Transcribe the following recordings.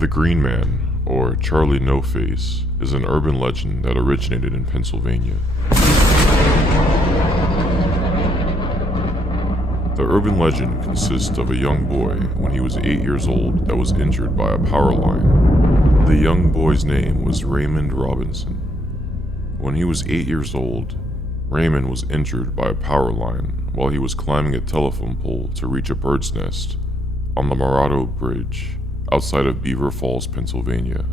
The Green Man, or Charlie No Face, is an urban legend that originated in Pennsylvania. The urban legend consists of a young boy when he was 8 years old that was injured by a power line. The young boy's name was Raymond Robinson. When he was 8 years old, Raymond was injured by a power line while he was climbing a telephone pole to reach a bird's nest on the Morado Bridge outside of Beaver Falls, Pennsylvania.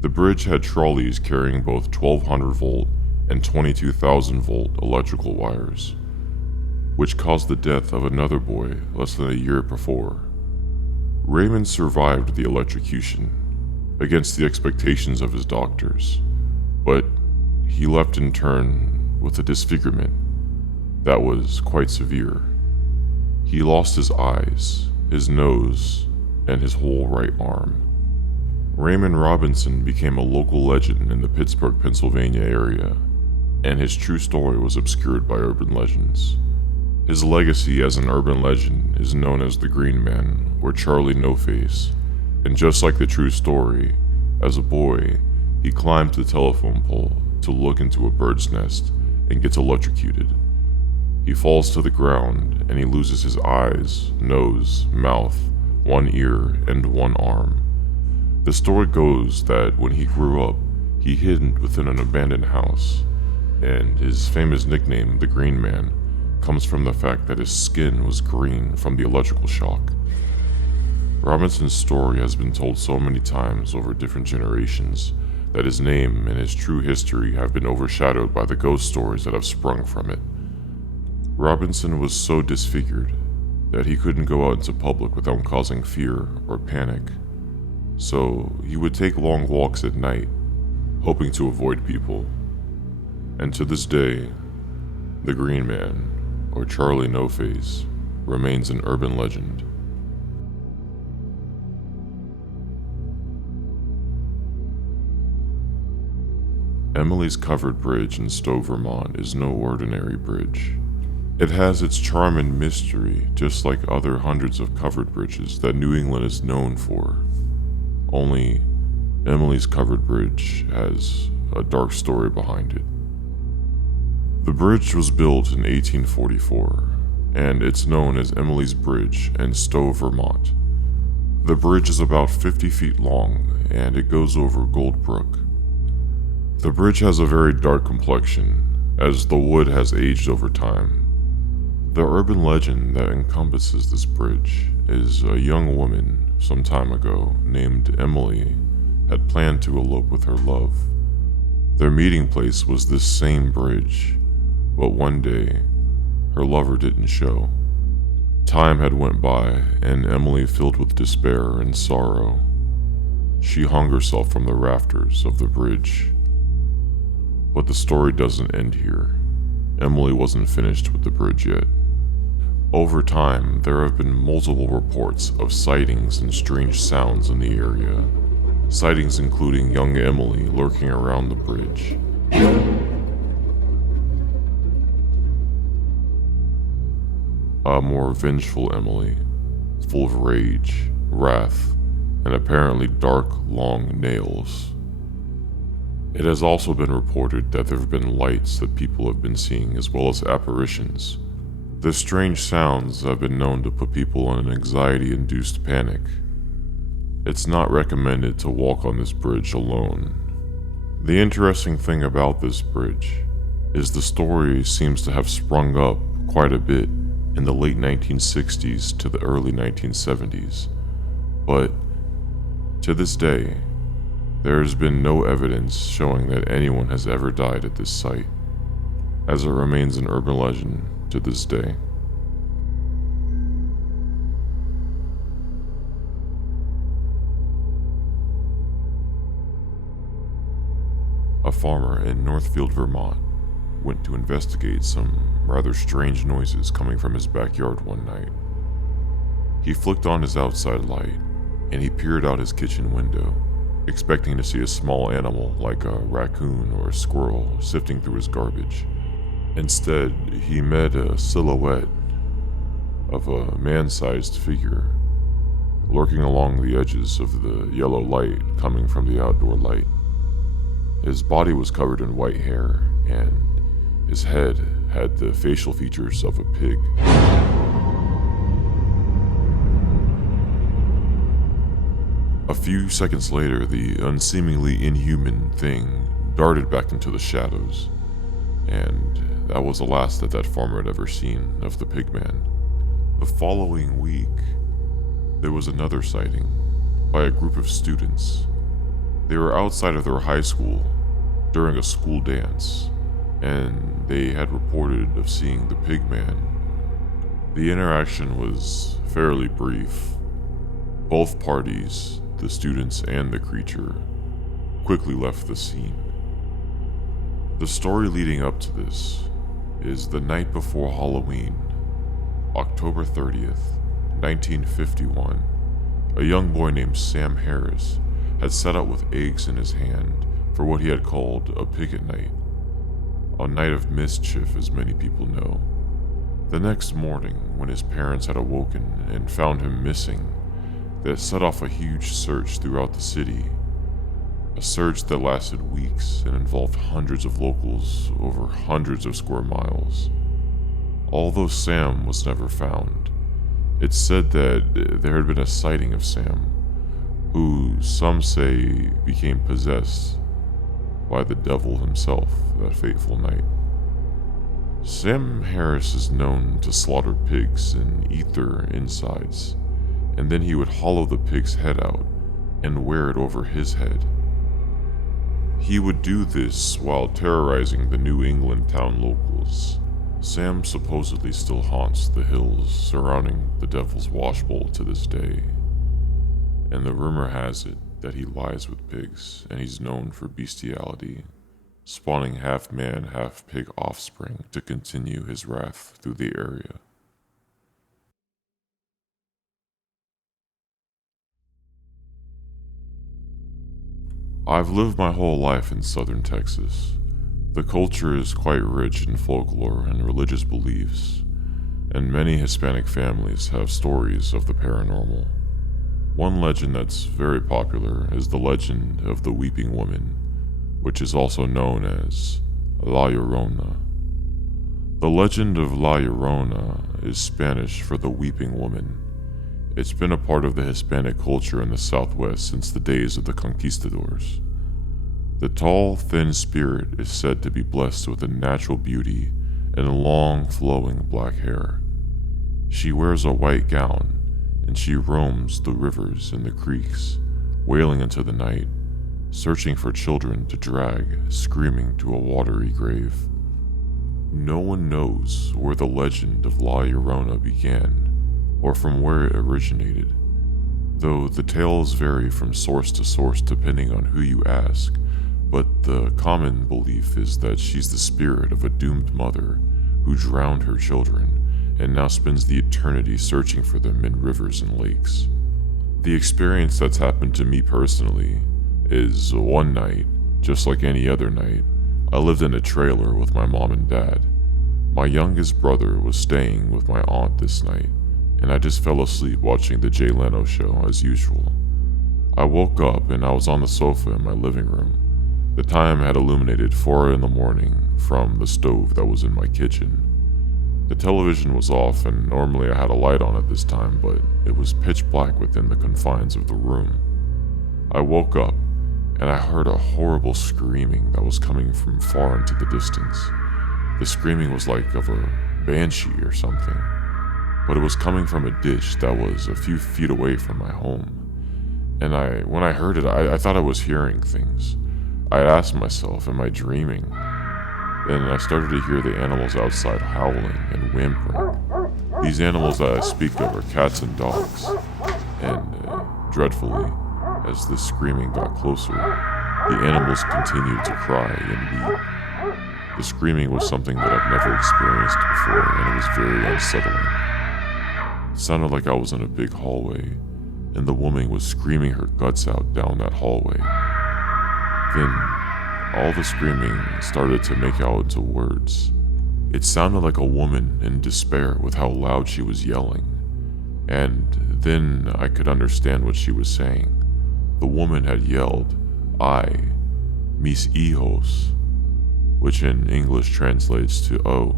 The bridge had trolleys carrying both 1200 volt and 22,000 volt electrical wires, which caused the death of another boy less than a year before. Raymond survived the electrocution, against the expectations of his doctors, but he left in turn with a disfigurement that was quite severe. He lost his eyes, his nose, and his whole right arm. Raymond Robinson became a local legend in the Pittsburgh, Pennsylvania area, and his true story was obscured by urban legends. His legacy as an urban legend is known as the Green Man, or Charlie No Face, and just like the true story, as a boy, he climbed the telephone pole to look into a bird's nest and gets electrocuted. He falls to the ground and he loses his eyes, nose, mouth, one ear, and one arm. The story goes that when he grew up, he hid within an abandoned house, and his famous nickname, the Green Man, comes from the fact that his skin was green from the electrical shock. Robinson's story has been told so many times over different generations that his name and his true history have been overshadowed by the ghost stories that have sprung from it. Robinson was so disfigured that he couldn't go out into public without causing fear or panic, so he would take long walks at night, hoping to avoid people. And to this day, the Green Man, or Charlie No Face, remains an urban legend. Emily's Covered Bridge in Stowe, Vermont is no ordinary bridge. It has its charm and mystery, just like other hundreds of covered bridges that New England is known for. Only, Emily's Covered Bridge has a dark story behind it. The bridge was built in 1844, and it's known as Emily's Bridge in Stowe, Vermont. The bridge is about 50 feet long, and it goes over Gold Brook. The bridge has a very dark complexion, as the wood has aged over time. The urban legend that encompasses this bridge is a young woman some time ago named Emily had planned to elope with her love. Their meeting place was this same bridge, but one day, her lover didn't show. Time had went by, and Emily, filled with despair and sorrow, she hung herself from the rafters of the bridge. But the story doesn't end here. Emily wasn't finished with the bridge yet. Over time, there have been multiple reports of sightings and strange sounds in the area. Sightings including young Emily lurking around the bridge. A more vengeful Emily, full of rage, wrath, and apparently dark, long nails. It has also been reported that there have been lights that people have been seeing, as well as apparitions. The strange sounds have been known to put people in an anxiety-induced panic. It's not recommended to walk on this bridge alone. The interesting thing about this bridge is the story seems to have sprung up quite a bit in the late 1960s to the early 1970s, but to this day, there has been no evidence showing that anyone has ever died at this site, as it remains an urban legend to this day. A farmer in Northfield, Vermont, went to investigate some rather strange noises coming from his backyard one night. He flicked on his outside light, and he peered out his kitchen window, expecting to see a small animal like a raccoon or a squirrel sifting through his garbage. Instead, he met a silhouette of a man-sized figure. lurking along the edges of the yellow light coming from the outdoor light. His body was covered in white hair, and his head had the facial features of a pig. A few seconds later, the unseemingly inhuman thing darted back into the shadows, and that was the last that farmer had ever seen of the Pigman. The following week, there was another sighting by a group of students. They were outside of their high school during a school dance, and they had reported of seeing the Pigman. The interaction was fairly brief. Both parties, the students and the creature, quickly left the scene. The story leading up to this is the night before Halloween, October 30th, 1951, a young boy named Sam Harris had set out with eggs in his hand for what he had called a picket night, a night of mischief as many people know. The next morning, when his parents had awoken and found him missing, they set off a huge search throughout the city, a search that lasted weeks and involved hundreds of locals over hundreds of square miles. Although Sam was never found, it's said that there had been a sighting of Sam, who some say became possessed by the devil himself that fateful night. Sam Harris is known to slaughter pigs and eat their insides, and then he would hollow the pig's head out and wear it over his head. He would do this while terrorizing the New England town locals. Sam supposedly still haunts the hills surrounding the Devil's Washbowl to this day, and the rumor has it that he lies with pigs, and he's known for bestiality, spawning half-man, half-pig offspring to continue his wrath through the area. I've lived my whole life in southern Texas. The culture is quite rich in folklore and religious beliefs, and many Hispanic families have stories of the paranormal. One legend that's very popular is the legend of the Weeping Woman, which is also known as La Llorona. The legend of La Llorona is Spanish for the Weeping Woman. It's been a part of the Hispanic culture in the Southwest since the days of the conquistadors. The tall, thin spirit is said to be blessed with a natural beauty and long, flowing black hair. She wears a white gown, and she roams the rivers and the creeks, wailing into the night, searching for children to drag, screaming to a watery grave. No one knows where the legend of La Llorona began, or from where it originated, though the tales vary from source to source depending on who you ask, but the common belief is that she's the spirit of a doomed mother who drowned her children and now spends the eternity searching for them in rivers and lakes. The experience that's happened to me personally is one night, just like any other night, I lived in a trailer with my mom and dad. My youngest brother was staying with my aunt this night, and I just fell asleep watching the Jay Leno show as usual. I woke up and I was on the sofa in my living room. The time had illuminated 4 a.m. from the stove that was in my kitchen. The television was off, and normally I had a light on at this time, but it was pitch black within the confines of the room. I woke up, and I heard a horrible screaming that was coming from far into the distance. The screaming was like of a banshee or something, but it was coming from a ditch that was a few feet away from my home. And when I heard it, I thought I was hearing things. I asked myself, am I dreaming? Then I started to hear the animals outside howling and whimpering. These animals that I speak of are cats and dogs. And dreadfully, as the screaming got closer, the animals continued to cry and weep. The screaming was something that I've never experienced before, and it was very unsettling. It sounded like I was in a big hallway, and the woman was screaming her guts out down that hallway. Then, all the screaming started to make out into words. It sounded like a woman in despair with how loud she was yelling. And then I could understand what she was saying. The woman had yelled, "I, mis hijos," which in English translates to, "Oh,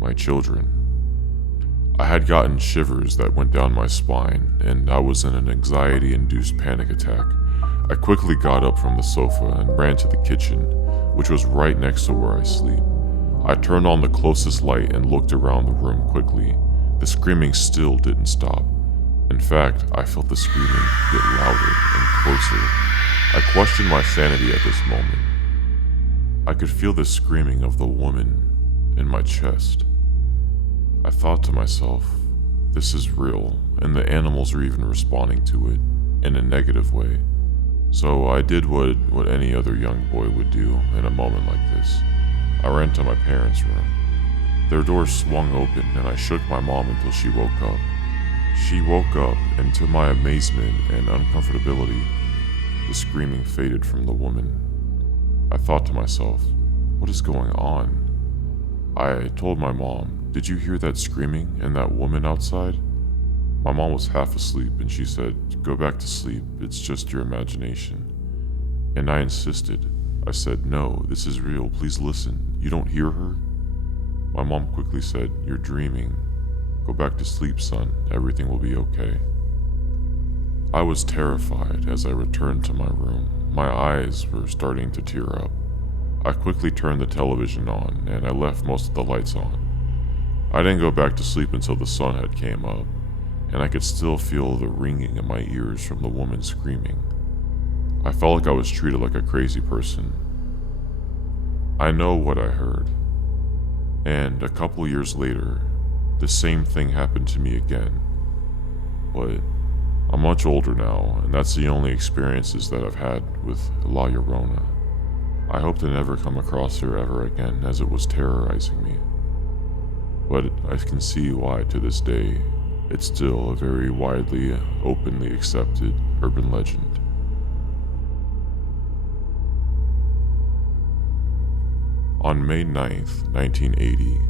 my children." I had gotten shivers that went down my spine, and I was in an anxiety-induced panic attack. I quickly got up from the sofa and ran to the kitchen, which was right next to where I sleep. I turned on the closest light and looked around the room quickly. The screaming still didn't stop. In fact, I felt the screaming get louder and closer. I questioned my sanity at this moment. I could feel the screaming of the woman in my chest. I thought to myself, this is real, and the animals are even responding to it in a negative way. So I did what any other young boy would do in a moment like this. I ran to my parents' room. Their door swung open, and I shook my mom until she woke up. She woke up, and to my amazement and uncomfortability, the screaming faded from the woman. I thought to myself, what is going on? I told my mom, "Did you hear that screaming and that woman outside?" My mom was half asleep, and she said, "Go back to sleep, it's just your imagination." And I insisted. I said, "No, this is real, please listen. You don't hear her?" My mom quickly said, "You're dreaming. Go back to sleep, son. Everything will be okay." I was terrified as I returned to my room. My eyes were starting to tear up. I quickly turned the television on, and I left most of the lights on. I didn't go back to sleep until the sun had came up, and I could still feel the ringing in my ears from the woman screaming. I felt like I was treated like a crazy person. I know what I heard, and a couple years later, the same thing happened to me again. But I'm much older now, and that's the only experiences that I've had with La Llorona. I hope to never come across her ever again, as it was terrorizing me. But I can see why to this day, it's still a very widely, openly accepted urban legend. On May 9th, 1980,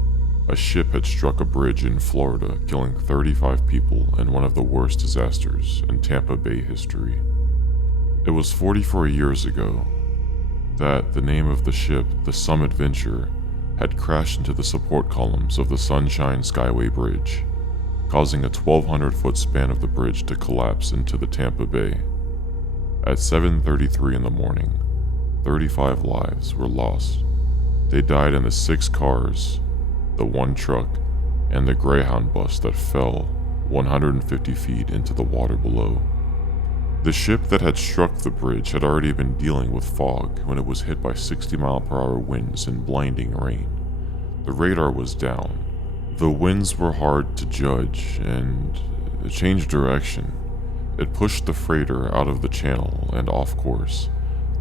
a ship had struck a bridge in Florida, killing 35 people in one of the worst disasters in Tampa Bay history. It was 44 years ago that the name of the ship, the Summit Venture, had crashed into the support columns of the Sunshine Skyway Bridge, causing a 1,200-foot span of the bridge to collapse into the Tampa Bay. At 7:33 in the morning, 35 lives were lost. They died in the 6 cars, the 1 truck, and the Greyhound bus that fell 150 feet into the water below. The ship that had struck the bridge had already been dealing with fog when it was hit by 60-mile-per-hour winds and blinding rain. The radar was down. The winds were hard to judge, and it changed direction. It pushed the freighter out of the channel and off course.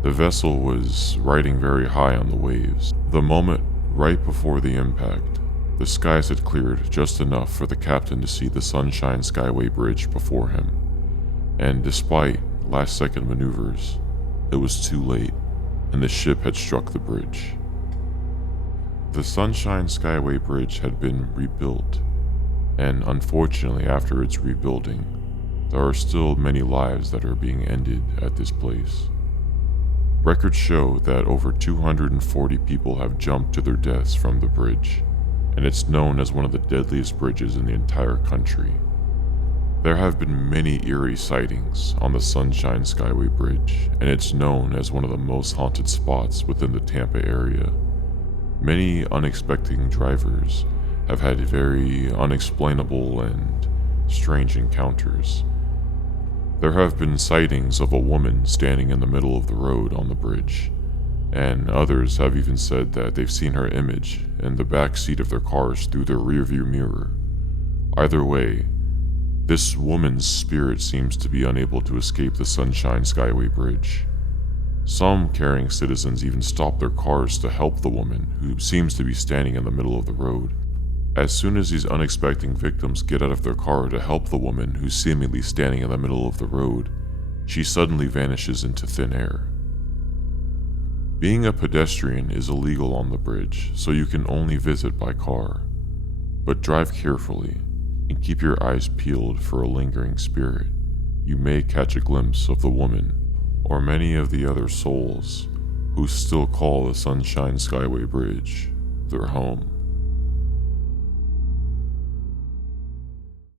The vessel was riding very high on the waves. The moment right before the impact, the skies had cleared just enough for the captain to see the Sunshine Skyway Bridge before him. And despite last-second maneuvers, it was too late, and the ship had struck the bridge. The Sunshine Skyway Bridge had been rebuilt, and unfortunately after its rebuilding, there are still many lives that are being ended at this place. Records show that over 240 people have jumped to their deaths from the bridge, and it's known as one of the deadliest bridges in the entire country. There have been many eerie sightings on the Sunshine Skyway Bridge, and it's known as one of the most haunted spots within the Tampa area. Many unexpected drivers have had very unexplainable and strange encounters. There have been sightings of a woman standing in the middle of the road on the bridge, and others have even said that they've seen her image in the back seat of their cars through their rearview mirror. Either way, this woman's spirit seems to be unable to escape the Sunshine Skyway Bridge. Some caring citizens even stop their cars to help the woman, who seems to be standing in the middle of the road. As soon as these unexpected victims get out of their car to help the woman who's seemingly standing in the middle of the road, she suddenly vanishes into thin air. Being a pedestrian is illegal on the bridge, so you can only visit by car. But drive carefully. and keep your eyes peeled for a lingering spirit. You may catch a glimpse of the woman, or many of the other souls who still call the Sunshine Skyway Bridge their home.